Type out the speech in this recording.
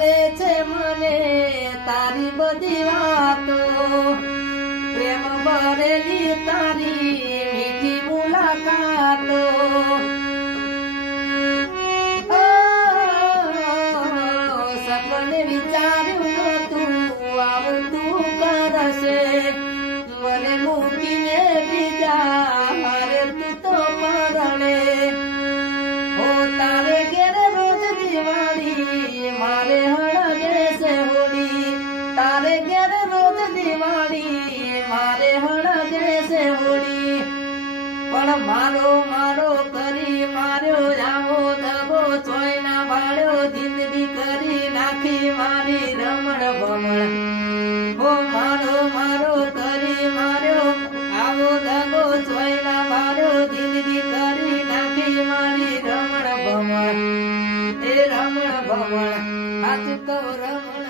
છે મને તારી બધી વાતો, પ્રેમ ભરેલી તારી મીઠી મુલાકાતો, સપને વિચાર્યું નતું આવતું કરશે, મને મૂકીને બીજા મારે તું તો પરણે, હો તારે ઘેર રોજ દિવાળી મારે હળગે છે હોળી, તારે ઘેર રોજ દિવાળી મારે હળગે છે હોળી, પણ મારો મારો કરી માર્યો આવો દગો ચોયના વાળ્યો, જિંદગી કરી નાખી મારી રમણ ભમણ, હો મારો મારો કરી માર્યો આવો દગો ચોયના વાળ્યો, જિંદગી કરી નાખી મારી રમણ ભમણ, એ રમણ ભમણ હાથ કહું રમણ